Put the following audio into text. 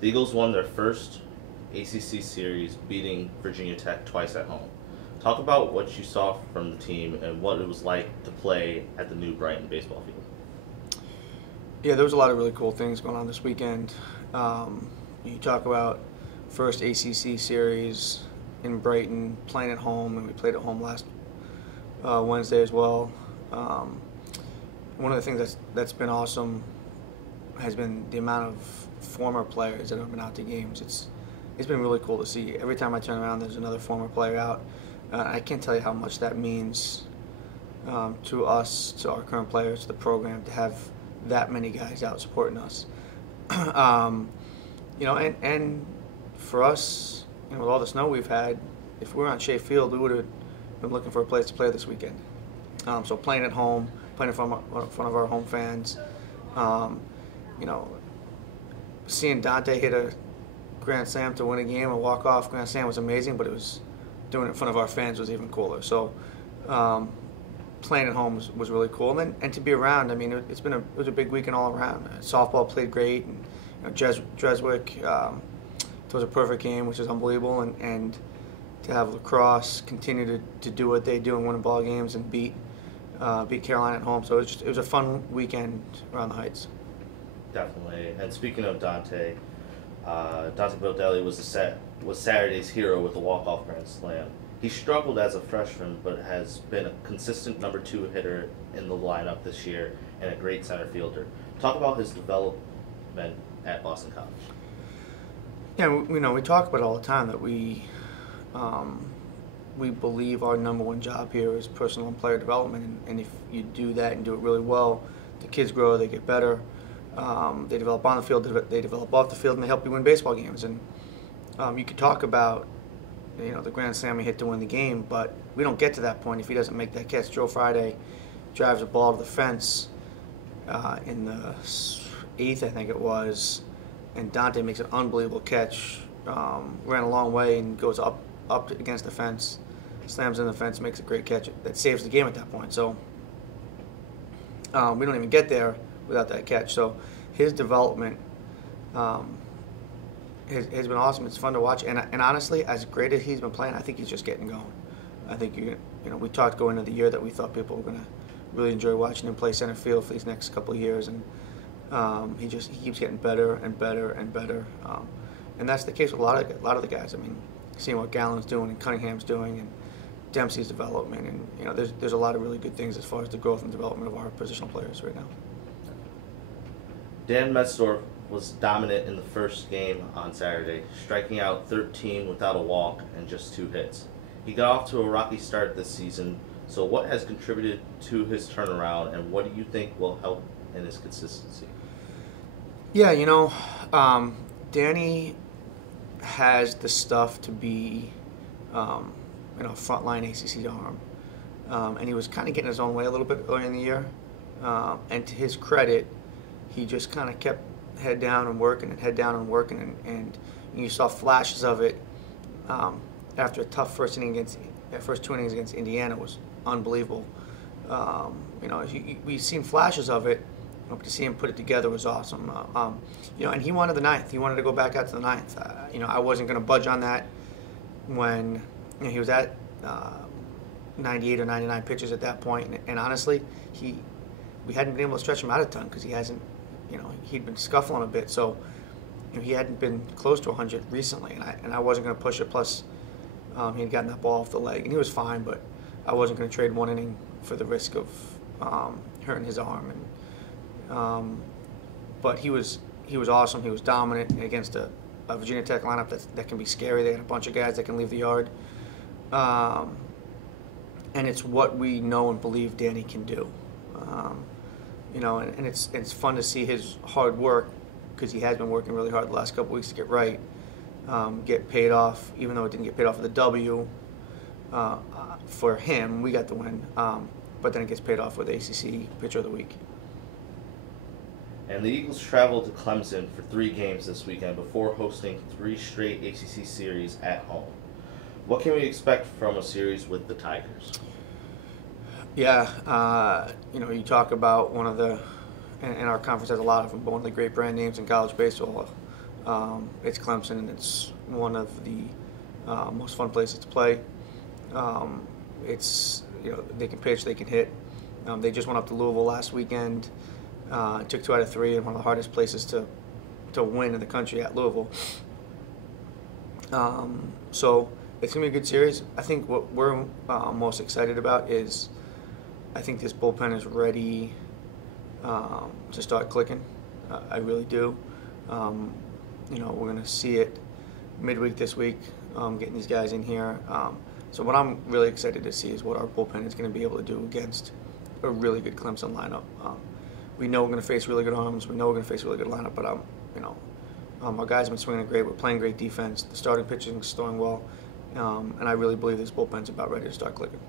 The Eagles won their first ACC series, beating Virginia Tech twice at home. Talk about what you saw from the team and what it was like to play at the new Brighton baseball field. Yeah, there was a lot of really cool things going on this weekend. You talk about first ACC series in Brighton, playing at home, and we played at home last Wednesday as well. One of the things that's been awesome has been the amount of former players that have been out to games. It's been really cool to see. Every time I turn around, there's another former player out. I can't tell you how much that means to us, to our current players, to the program, to have that many guys out supporting us. And for us, with all the snow we've had, if we were on Shea Field, we would have been looking for a place to play this weekend. So playing at home, playing in front of our home fans, seeing Dante hit a grand slam to win a game, a walk-off grand slam was amazing, but doing it in front of our fans was even cooler. So playing at home was really cool, and to be around. I mean, it was a big weekend all around. Softball played great, and Dreswick throws a perfect game, which is unbelievable, and to have lacrosse continue to do what they do and win ball games and beat Carolina at home. So it was a fun weekend around the Heights. Definitely. And speaking of Dante, Dante Bildelli was Saturday's hero with the walk-off grand slam. He struggled as a freshman, but has been a consistent number 2 hitter in the lineup this year and a great center fielder. Talk about his development at Boston College. Yeah, we talk about it all the time that we believe our number one job here is personal and player development, and if you do that and do it really well, the kids grow, they get better, they develop on the field, they develop off the field, and they help you win baseball games. And you could talk about the grand slam he hit to win the game, but we don't get to that point if he doesn't make that catch. Joe Friday drives a ball to the fence in the 8th, I think it was, and Dante makes an unbelievable catch, ran a long way and goes up against the fence, slams in the fence, makes a great catch that saves the game at that point. So we don't even get there without that catch. So his development has been awesome. It's fun to watch, and honestly, as great as he's been playing, I think he's just getting going. I think we talked going into the year that we thought people were going to really enjoy watching him play center field for these next couple of years, and he keeps getting better and better and better. And that's the case with a lot of the guys. I mean, seeing what Gallen's doing and Cunningham's doing and Dempsey's development, and there's a lot of really good things as far as the growth and development of our positional players right now. Dan Metzdorf was dominant in the first game on Saturday, striking out 13 without a walk and just 2 hits. He got off to a rocky start this season, so what has contributed to his turnaround, and what do you think will help in his consistency? Yeah, Danny has the stuff to be frontline ACC arm, and he was kind of getting his own way a little bit earlier in the year, and to his credit, he just kind of kept head down and working, and you saw flashes of it after a tough first 2 innings against Indiana was unbelievable. We've seen flashes of it. To see him put it together was awesome. And he wanted the 9th. He wanted to go back out to the 9th. I wasn't going to budge on that when he was at 98 or 99 pitches at that point. And honestly, we hadn't been able to stretch him out a ton because he'd been scuffling a bit. So he hadn't been close to 100 recently, and I wasn't going to push it. Plus, he had gotten that ball off the leg, and he was fine. But I wasn't going to trade 1 inning for the risk of hurting his arm. But he was awesome. He was dominant against a Virginia Tech lineup that can be scary. They got a bunch of guys that can leave the yard, and it's what we know and believe Danny can do. And it's fun to see his hard work because he has been working really hard the last couple weeks to get right, get paid off. Even though it didn't get paid off with a W for him, we got the win. But then it gets paid off with ACC Pitcher of the Week. And the Eagles traveled to Clemson for 3 games this weekend before hosting 3 straight ACC series at home. What can we expect from a series with the Tigers? Yeah, you talk about one of the, and our conference has a lot of them, but one of the great brand names in college baseball, It's Clemson, and it's one of the most fun places to play. It's they can pitch, they can hit. They just went up to Louisville last weekend. Took 2 out of 3 in one of the hardest places to win in the country at Louisville. So it's going to be a good series. I think what we're most excited about is I think this bullpen is ready to start clicking. I really do. We're going to see it midweek this week, getting these guys in here. So what I'm really excited to see is what our bullpen is going to be able to do against a really good Clemson lineup. We know we're going to face really good arms. We know we're going to face a really good lineup, but our guys have been swinging it great. We're playing great defense. The starting pitching is throwing well, and I really believe this bullpen's about ready to start clicking.